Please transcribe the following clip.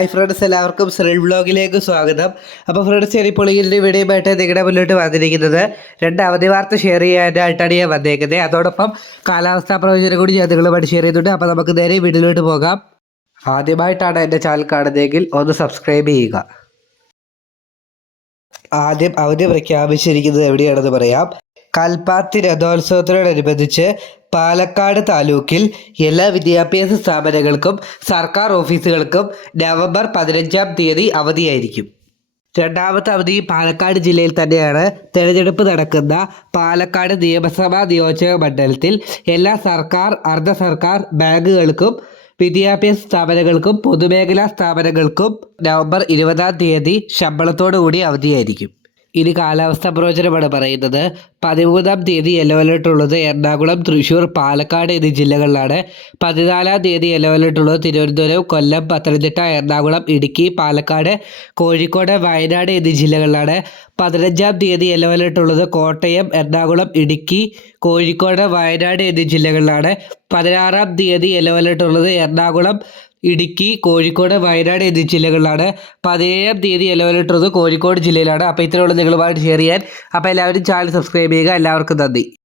Hi friends എല്ലാവർക്കും സ്രിൽ വ്ളോഗിലേക്ക് സ്വാഗതം. അപ്പോൾ ഫ്രണ്ട്സ് ഞാനിപ്പോൾ ഈ ഒരു വീഡിയോയുമായിട്ട് നിങ്ങളുടെ മുന്നോട്ട് വന്നിരിക്കുന്നത് രണ്ട് അവധി വാർത്ത ഷെയർ ചെയ്യാനായിട്ടാണ് ഞാൻ വന്നേക്കുന്നത്. അതോടൊപ്പം കാലാവസ്ഥാ പ്രവചനം കൂടി ഞാൻ നിങ്ങളുമായിട്ട് ഷെയർ ചെയ്തിട്ടുണ്ട് അപ്പോൾ നമുക്ക് നേരെ വീഡിയോയിലോട്ട് പോകാം. ആദ്യമായിട്ടാണ് എന്റെ ചാനൽ കാണുന്നതെങ്കിൽ ഒന്ന് സബ്സ്ക്രൈബ് ചെയ്യുക. ആദ്യം അവധി പ്രഖ്യാപിച്ചിരിക്കുന്നത് എവിടെയാണെന്ന് പറയാം. കൽപ്പാത്തി രഥോത്സവത്തിനോടനുബന്ധിച്ച് പാലക്കാട് താലൂക്കിൽ എല്ലാ വിദ്യാഭ്യാസ സ്ഥാപനങ്ങൾക്കും സർക്കാർ ഓഫീസുകൾക്കും നവംബർ പതിനഞ്ചാം തീയതി അവധിയായിരിക്കും. രണ്ടാമത്തെ അവധി പാലക്കാട് ജില്ലയിൽ തന്നെയാണ്. തെരഞ്ഞെടുപ്പ് നടക്കുന്ന പാലക്കാട് നിയമസഭാ നിയോജക മണ്ഡലത്തിൽ എല്ലാ സർക്കാർ അർദ്ധ സർക്കാർ ബാങ്കുകൾക്കും വിദ്യാഭ്യാസ സ്ഥാപനങ്ങൾക്കും പൊതുമേഖലാ സ്ഥാപനങ്ങൾക്കും നവംബർ ഇരുപതാം തീയതി ശമ്പളത്തോടു കൂടി അവധിയായിരിക്കും. ഇനി കാലാവസ്ഥാ പ്രവചനമാണ് പറയുന്നത്. പതിമൂന്നാം തീയതി യെല്ലോ അലേർട്ട് ഉള്ളത് എറണാകുളം തൃശ്ശൂർ പാലക്കാട് എന്നീ ജില്ലകളിലാണ്. പതിനാലാം തീയതി യെല്ലോ അലേർട്ട് ഉള്ളത് തിരുവനന്തപുരം കൊല്ലം പത്തനംതിട്ട എറണാകുളം ഇടുക്കി പാലക്കാട് കോഴിക്കോട് വയനാട് എന്നീ ജില്ലകളിലാണ്. പതിനഞ്ചാം തീയതി യെല്ലോ അലേർട്ട് ഉള്ളത് കോട്ടയം എറണാകുളം ഇടുക്കി കോഴിക്കോട് വയനാട് എന്നീ ജില്ലകളിലാണ്. പതിനാറാം തീയതി യെല്ലോ അലേർട്ട് ഉള്ളത് എറണാകുളം ഇടുക്കി കോഴിക്കോട് വയനാട് എന്നീ ജില്ലകളിലാണ് പതിനേഴാം തീയതി യെല്ലോ കോഴിക്കോട് ജില്ലയിലാണ്. അപ്പോൾ ഇത്രയുള്ള നിങ്ങളുമായിട്ട് ഷെയർ ചെയ്യാൻ. അപ്പോൾ എല്ലാവരും ചാനൽ സബ്സ്ക്രൈബ് ചെയ്യുക. എല്ലാവർക്കും നന്ദി.